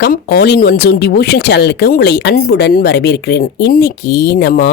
வணக்கம். All in one zone devotion சேனலுக்கு உங்களை அன்புடன் வரவேற்கிறேன். இன்னைக்கு நம்ம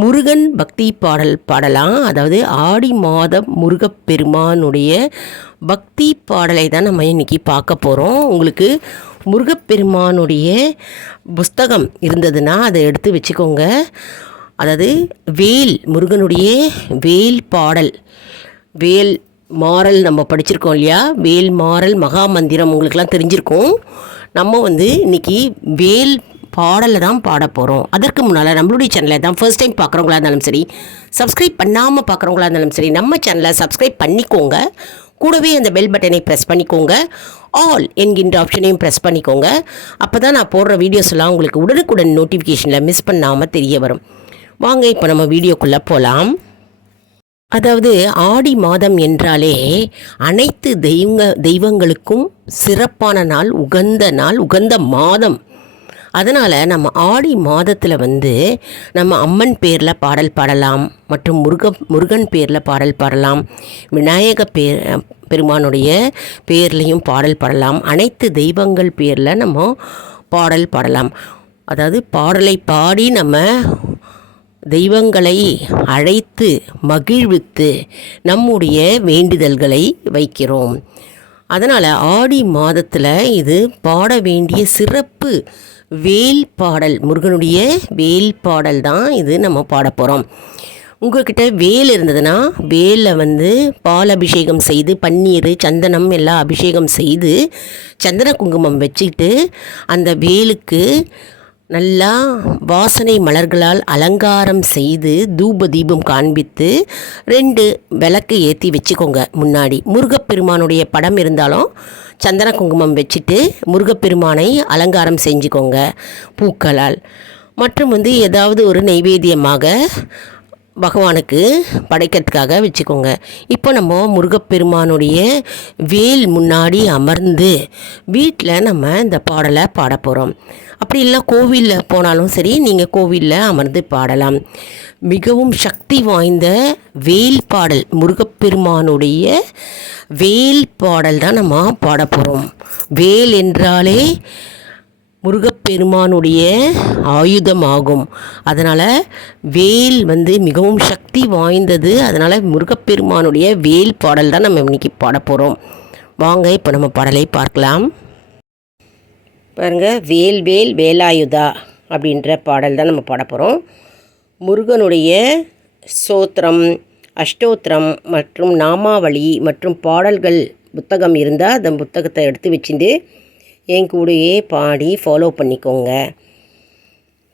முருகன் பக்தி பாடல் பாடலாம். அதாவது ஆடி மாதம் முருகப்பெருமானுடைய பக்தி பாடலை தான் நம்ம இன்றைக்கி பார்க்க போகிறோம் உங்களுக்கு முருகப்பெருமானுடைய புஸ்தகம் இருந்ததுன்னா அதை எடுத்து வச்சுக்கோங்க. அதாவது வேல் முருகனுடைய வேல் பாடல். வேல் மாறல் நம்ம படிச்சிருக்கோம் இல்லையா? வேல் மாறல் மகா மந்திரம் உங்களுக்கெல்லாம் தெரிஞ்சிருக்கும். நம்ம வந்து இன்னைக்கு வேல் பாடலை தான் பாட போகிறோம் அதற்கு முன்னால் நம்மளுடைய சேனலை தான் ஃபர்ஸ்ட் டைம் பார்க்குறவங்களா இருந்தாலும் சரி சப்ஸ்கிரைப் பண்ணாமல் பார்க்குறவங்களா இருந்தாலும் சரி நம்ம சேனலை சப்ஸ்கிரைப் பண்ணிக்கோங்க. கூடவே அந்த பெல் பட்டனை ப்ரெஸ் பண்ணிக்கோங்க. ஆல் என்கின்ற ஆப்ஷனையும் ப்ரெஸ் பண்ணிக்கோங்க. அப்போ தான் நான் போடுற வீடியோஸ் எல்லாம் உங்களுக்கு உடனுக்குடன் நோட்டிஃபிகேஷனில் மிஸ் பண்ணாமல் தெரிய வரும். வாங்க இப்போ நம்ம வீடியோக்குள்ளே போகலாம் அதாவது ஆடி மாதம் என்றாலே அனைத்து தெய்வங்க தெய்வங்களுக்கும் சிறப்பான நாள் உகந்த நாள் உகந்த மாதம். அதனால் நம்ம ஆடி மாதத்தில் வந்து நம்ம அம்மன் பேரில் பாடல் பாடலாம் மற்றும் முருக முருகன் பேரில் பாடல் பாடலாம் விநாயக பேர் பெருமானுடைய பேர்லேயும் பாடல் பாடலாம் அனைத்து தெய்வங்கள் பேரில் நம்ம பாடல் பாடலாம். அதாவது பாடலை பாடி நம்ம தெய்வங்களை அழைத்து மகிழ்வித்து நம்முடைய வேண்டுதல்களை வைக்கிறோம். அதனால் ஆடி மாதத்தில் இது பாட வேண்டிய சிறப்பு வேல் பாடல் முருகனுடைய வேல் பாடல் தான் இது நம்ம பாட போகிறோம் உங்கள்கிட்ட வேல் இருந்ததுன்னா வேலில் வந்து பால் அபிஷேகம் செய்து பன்னீர் சந்தனம் எல்லாம் அபிஷேகம் செய்து சந்தன குங்குமம் வச்சுக்கிட்டு அந்த வேலுக்கு நல்லா வாசனை மலர்களால் அலங்காரம் செய்து தூப தீபம் காண்பித்து ரெண்டு விளக்கு ஏற்றி வச்சுக்கோங்க முன்னாடி. முருகப்பெருமானுடைய படம் இருந்தாலும் சந்தன குங்குமம் வச்சுட்டு முருகப்பெருமானை அலங்காரம் செஞ்சுக்கோங்க பூக்களால். மற்றும் வந்து ஏதாவது ஒரு நைவேத்தியமாக பகவானுக்கு படைக்கிறதுக்காக வச்சுக்கோங்க. இப்போ நம்ம முருகப்பெருமானுடைய வேல் முன்னாடி அமர்ந்து வீட்டில் நம்ம இந்த பாடலை பாட போகிறோம் அப்படி இல்லை கோவிலில் போனாலும் சரி நீங்கள் கோவிலில் அமர்ந்து பாடலாம். மிகவும் சக்தி வாய்ந்த வேல் பாடல் முருகப்பெருமானுடைய வேல் பாடல் தான் நம்ம பாட போகிறோம் வேல் என்றாலே முருகப்பெருமானுடைய ஆயுதமாகும். அதனால் வேல் வந்து மிகவும் சக்தி வாய்ந்தது. அதனால் முருகப்பெருமானுடைய வேல் பாடல் தான் நம்ம இன்றைக்கி பாட போகிறோம் வாங்க இப்போ நம்ம பாடலை பார்க்கலாம். பாருங்கள் வேல் வேல் வேலாயுதா அப்படின்ற பாடல் தான் நம்ம பாட போகிறோம் முருகனுடைய சோத்திரம் அஷ்டோத்திரம் மற்றும் நாமாவளி மற்றும் பாடல்கள் புத்தகம் இருந்தால் அந்த புத்தகத்தை எடுத்து வச்சுட்டு என் கூடயே பாடி ஃபாலோ பண்ணிக்கோங்க.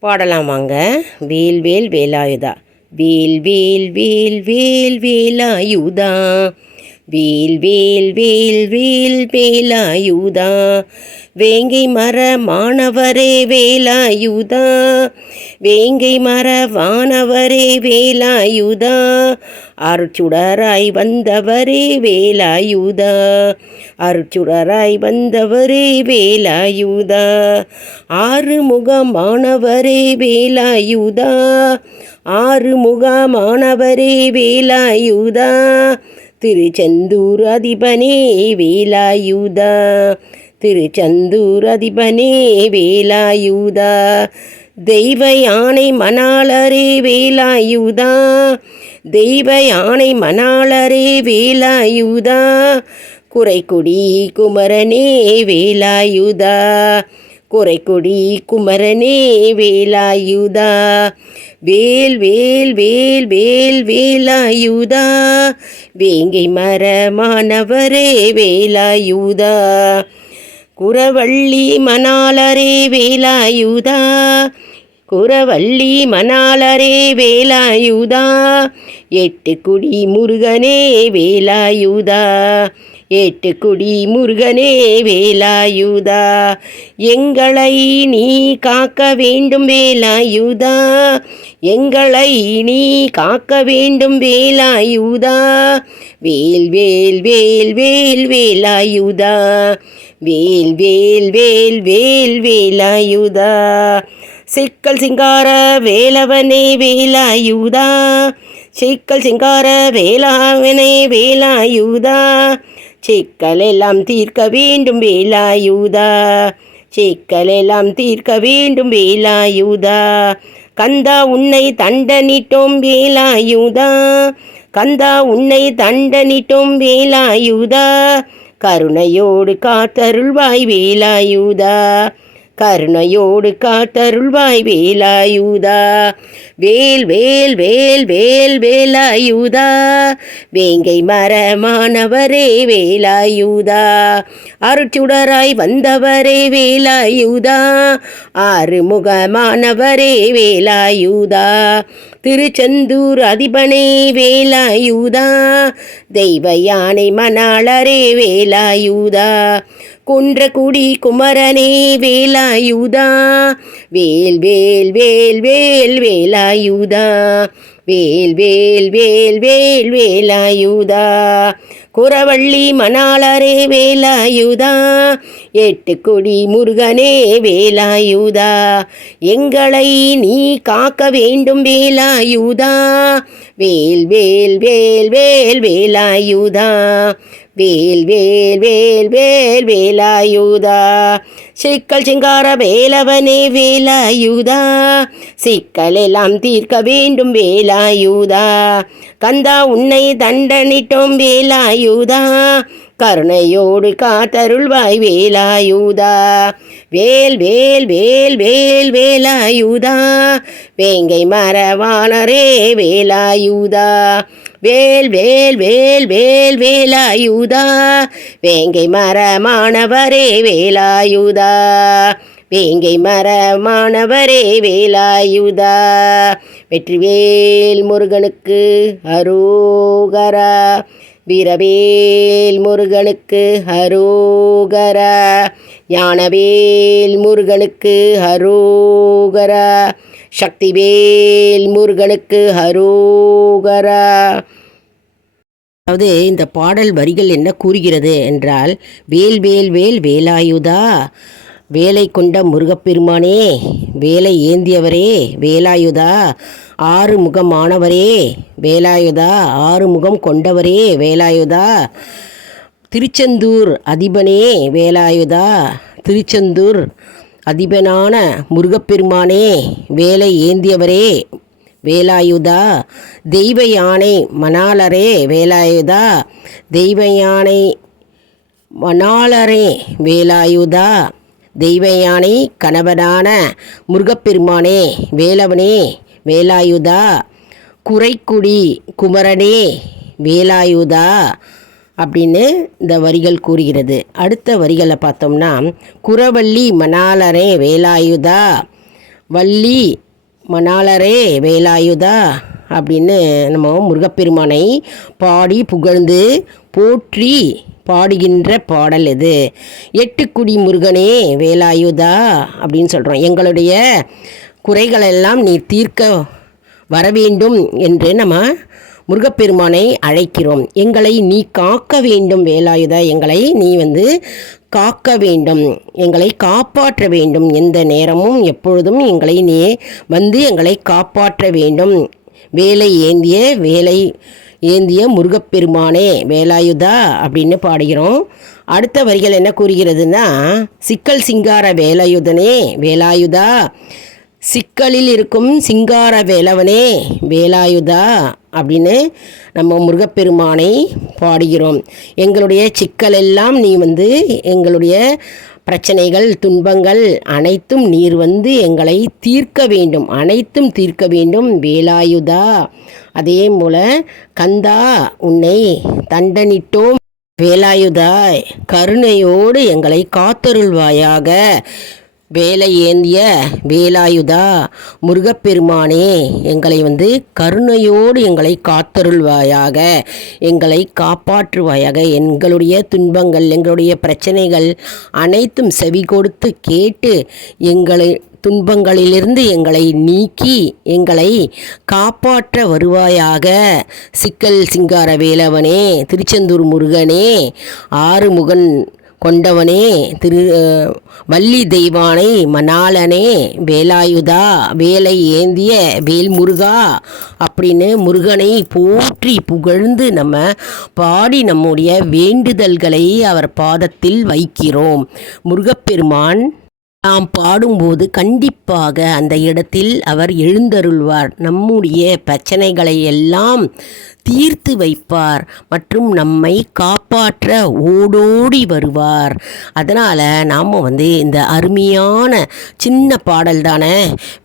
பாடலாம் வாங்க. வேல் வேல் வேலாயுதா. வேல் வேல் வேல் வேல் வேலாயுதா. வேல் வேல் வேல் வேல் வேலாயுதா? வேங்கை மர மாணவரே வேலாயுதா? வேங்கை மர வானவரே வேலாயுதா? அருச்சுடராய் வந்தவரே வேலாயுதா? அருச்சுடராய் வந்தவரே வேலாயுதா? ஆறுமுகமானவரே வேலாயுதா? ஆறுமுகமானவரே வேலாயுதா? திருச்செந்தூர் அதிபனே வேலாயுதா. திருச்செந்தூர் அதிபனே வேலாயுதா. தெய்வ யானை மணாளரே வேலாயுதா. தெய்வ யானை மணாளரே வேலாயுதா. குறைக்குடி குமரனே வேலாயுதா. குறைக்குடி குமரனே வேலாயுதா. வேல் வேல் வேல் வேல் வேலாயுதா. வேங்கை மரமானவரே வேலாயுதா. குரவள்ளி மணாலரே வேலாயுதா. குரவள்ளி மணாலரே வேலாயுதா. எட்டு குடி முருகனே வேலாயுதா. எட்டு முருகனே வேலாயுதா. எங்களை நீ காக்க வேண்டும் வேலாயுதா. எங்களை நீ காக்க வேண்டும் வேலாயுதா. வேல் வேல் வேல் வேல் வேலாயுதா. வேல் வேல் வேல் வேல் வேலாயுதா. சிக்கல் சிங்கார வேலவனே வேலாயுதா. சிக்கல் சிங்கார வேலாவனே வேலாயுதா. சிக்கலெல்லாம் தீர்க்க வேண்டும் வேலாயுதா? சிக்கலெல்லாம் தீர்க்க வேண்டும் வேலாயுதா? கந்தா உன்னை தண்டனிட்டோம் வேலாயுதா? கந்தா உன்னை தண்டனிட்டோம் வேலாயுதா? கருணையோடு காத்தருள்வாய் வேலாயுதா? கருணையோடு காத்தருள்வாய் வேலாயுதா. வேல் வேல் வேல் வேல் வேலாயுதா. வேங்கை மரமானவரே வேலாயுதா. அருச்சுடராய் வந்தவரே வேலாயுதா. ஆறுமுகமானவரே வேலாயுதா. திருச்செந்தூர் அதிபனே வேலாயுதா. தெய்வ யானை மணாளரே வேலாயுதா. குன்றக்குடி குமரனே வேலாயுதா. வேல் வேல் வேல் வேல் வேலாயுதா. வேல் வேல் வேல் வேல் வேலாயுதா. குரவள்ளி மணாளரே வேலாயுதா? எட்டு கொடி முருகனே வேலாயுதா? எங்களை நீ காக்க வேண்டும் வேலாயுதா? வேல் வேல் வேல் வேல் வேலாயுதா? வேல் வேல் வேல் வேல் வேலாயுதா. சிக்கல் சிங்கார வேலவனே வேலாயுதா. சிக்கல் எல்லாம் தீர்க்க வேண்டும் வேலாயுதா. கந்தா உன்னை தண்டனிட்டோம் வேலாயுதா. கருணையோடு காத்தருள்வாய் வேலாயுதா. வேல் வேல் வேல் வேல் வேலாயுதா. வேங்கை மரவானரே வேலாயுதா. வேல் வேல் வேல் வேல் வேலாயுதா. வேங்கை மரமானவரே வேலாயுதா. வேங்கை மரமானவரே வேலாயுதா. வெற்றிவேல் முருகனுக்கு அரோகரா. வீரவேல் முருகனுக்கு ஹரோகரா ஞானவேல் முருகனுக்கு ஹரோகரா சக்திவேல் முருகனுக்கு ஹரோகரா. அதாவது இந்த பாடல் வரிகள் என்ன கூறுகிறது என்றால் வேல் வேல் வேல் வேலாயுதா வேலை கொண்ட முருகப்பெருமானே வேலை ஏந்தியவரே வேலாயுதா ஆறு முகமானவரே வேலாயுதா ஆறு முகம் கொண்டவரே வேலாயுதா திருச்செந்தூர் அதிபனே வேலாயுதா திருச்செந்தூர் அதிபனான முருகப்பெருமானே வேலை ஏந்தியவரே வேலாயுதா தெய்வ யானை மணாலரே வேலாயுதா தெய்வ யானை மணாலரே வேலாயுதா தெய்வ யானை கணவனான முருகப்பெருமானே வேலவனே வேலாயுதா குறைக்குடி குமரனே வேலாயுதா அப்படின்னு இந்த வரிகள் கூறுகிறது. அடுத்த வரிகளை பார்த்தோம்னா குறவள்ளி மணாலரே வேலாயுதா வள்ளி மணாலரே வேலாயுதா அப்படின்னு நம்ம முருகப்பெருமானை பாடி புகழ்ந்து போற்றி பாடுகின்ற பாடல் இது. எட்டுக்குடி முருகனே வேலாயுதா அப்படின்னு சொல்கிறோம் எங்களுடைய குறைகளெல்லாம் நீ தீர்க்க வர வேண்டும் என்று நம்ம முருகப்பெருமானை அழைக்கிறோம். எங்களை நீ காக்க வேண்டும் வேலாயுதா எங்களை நீ வந்து காக்க வேண்டும். எங்களை காப்பாற்ற வேண்டும். எந்த நேரமும் எப்பொழுதும் எங்களை நீ வந்து எங்களை காப்பாற்ற வேண்டும். வேலை ஏந்திய வேலை ஏந்திய முருகப்பெருமானே வேலாயுதா அப்படின்னு பாடுகிறோம். அடுத்த வரிகள் என்ன கூறுகிறதுனா சிக்கல் சிங்கார வேலாயுதனே வேலாயுதா? சிக்கலில் இருக்கும் சிங்கார வேலவனே வேலாயுதா அப்படின்னு நம்ம முருகப்பெருமானை பாடுகிறோம். எங்களுடைய சிக்கலெல்லாம் நீ வந்து எங்களுடைய பிரச்சனைகள் துன்பங்கள் அனைத்தும் நீர் வந்து எங்களை தீர்க்க வேண்டும். அனைத்தும் தீர்க்க வேண்டும் வேலாயுதா. அதே போல் கந்தா உன்னை தண்டனிட்டோம். வேலாயுதாய் கருணையோடு எங்களை காத்தருள்வாயாக. வேலை ஏந்திய வேலாயுதா முருகப்பெருமானே எங்களை வந்து கருணையோடு எங்களை காத்தருள்வாயாக எங்களை காப்பாற்றுவாயாக. எங்களுடைய துன்பங்கள் எங்களுடைய பிரச்சனைகள் அனைத்தும் செவி கொடுத்து கேட்டு எங்களை துன்பங்களிலிருந்து எங்களை நீக்கி எங்களை காப்பாற்ற வருவாயாக. சிக்கல் சிங்கார வேலவனே திருச்செந்தூர் முருகனே ஆறுமுகன் கொண்டவனே திரு வள்ளி தெய்வானை மணாலனே வேலாயுதா வேலை ஏந்திய வேல்முருகா அப்படின்னு முருகனை போற்றி புகழ்ந்து நம்ம பாடி நம்முடைய வேண்டுதல்களை அவர் பாதத்தில் வைக்கிறோம். முருகப்பெருமான் நாம் பாடும்போது கண்டிப்பாக அந்த இடத்தில் அவர் எழுந்தருள்வார். நம்முடைய பிரச்சனைகளை எல்லாம் தீர்த்து வைப்பார் மற்றும் நம்மை காப்பாற்ற ஓடோடி வருவார். அதனால் நாம் வந்து இந்த அருமையான சின்ன பாடல் தானே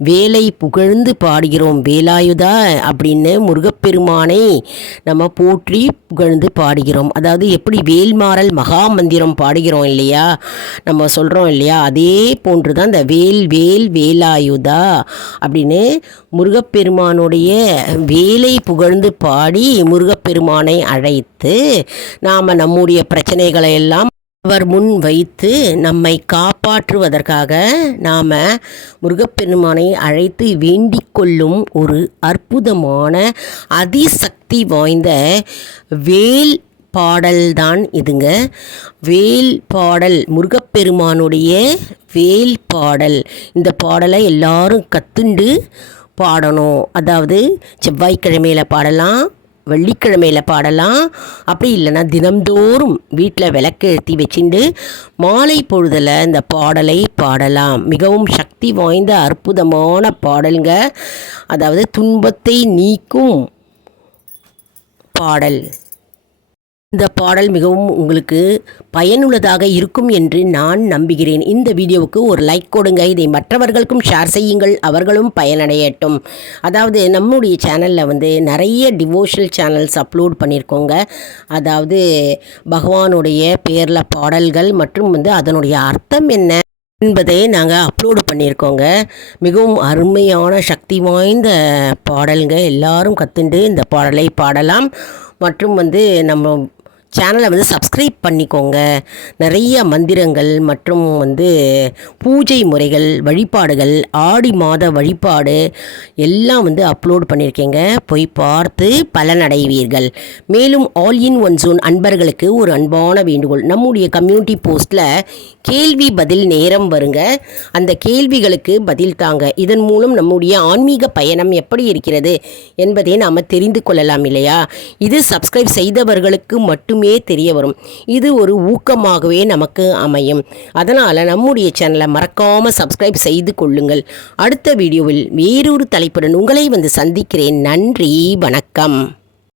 வேலை புகழ்ந்து பாடுகிறோம் வேலாயுதா அப்படின்னு முருகப்பெருமானை நம்ம போற்றி புகழ்ந்து பாடுகிறோம். அதாவது எப்படி வேல்மாறல் மகாமந்திரம் பாடுகிறோம் இல்லையா? நம்ம சொல்கிறோம் இல்லையா? அதே ஒன்று தான் இந்த வேல் வேல் வேலாயுதா அப்படின்னு முருகப்பெருமானுடைய வேலை புகழ்ந்து பாடி முருகப்பெருமானை அழைத்து நாம் நம்முடைய பிரச்சனைகளை எல்லாம் அவர் முன் வைத்து நம்மை காப்பாற்றுவதற்காக நாம் முருகப்பெருமானை அழைத்து வேண்டிக் கொள்ளும் ஒரு அற்புதமான அதிசக்தி வாய்ந்த வேல் பாடல்தான் இதுங்க. வேல் பாடல் முருகப்பெருமானுடைய வேல் பாடல். இந்த பாடலை எல்லாரும் கத்துண்டு பாடணும். அதாவது செவ்வாய்க்கிழமையில் பாடலாம் வெள்ளிக்கிழமையில் பாடலாம். அப்படி இல்லைன்னா தினம்தோறும் வீட்டில் விளக்கு ஏற்றி வச்சுட்டு மாலை பொழுதில் இந்த பாடலை பாடலாம். மிகவும் சக்தி வாய்ந்த அற்புதமான பாடலுங்க. அதாவது துன்பத்தை நீக்கும் பாடல். இந்த பாடல் மிகவும் உங்களுக்கு பயனுள்ளதாக இருக்கும் என்று நான் நம்புகிறேன். இந்த வீடியோவுக்கு ஒரு லைக் கொடுங்க. இதை மற்றவர்களுக்கும் ஷேர் செய்யுங்கள். அவர்களும் பயனடையட்டும். அதாவது நம்முடைய சேனலில் வந்து நிறைய டிவோஷனல் சேனல்ஸ் அப்லோட் பண்ணியிருக்கோங்க அதாவது பகவானுடைய பேரில் பாடல்கள் மற்றும் வந்து அதனுடைய அர்த்தம் என்ன என்பதை நாங்கள் அப்லோடு பண்ணியிருக்கோங்க மிகவும் அருமையான சக்தி வாய்ந்த பாடல்கள். எல்லாரும் கற்றுண்டு இந்த பாடலை பாடலாம். மற்றும் வந்து நம்ம சேனலை வந்து சப்ஸ்கிரைப் பண்ணிக்கோங்க. நிறைய மந்திரங்கள் மற்றும் வந்து பூஜை முறைகள் வழிபாடுகள் ஆடி மாத வழிபாடு எல்லாம் வந்து அப்லோட் பண்ணியிருக்கேங்க போய் பார்த்து பலனடைவீர்கள். மேலும் ஆல் இன் ஒன் ஜோன் அன்பர்களுக்கு ஒரு அன்பான வேண்டுகோள். நம்முடைய கம்யூனிட்டி போஸ்ட்டில் கேள்வி பதில் நேரம் வருங்க. அந்த கேள்விகளுக்கு பதில் தாங்க. இதன் மூலம் நம்முடைய ஆன்மீக பயணம் எப்படி இருக்கிறது என்பதை நாம் தெரிந்து கொள்ளலாம் இல்லையா? இது சப்ஸ்கிரைப் செய்தவர்களுக்கு மட்டுமே தெரிய வரும். இது ஒரு ஊக்கமாகவே நமக்கு அமையும். அதனால் நம்முடைய சேனலை மறக்காமல் சப்ஸ்கிரைப் செய்து கொள்ளுங்கள். அடுத்த வீடியோவில் வேறொரு தலைப்புடன் உங்களை வந்து சந்திக்கிறேன். நன்றி வணக்கம்.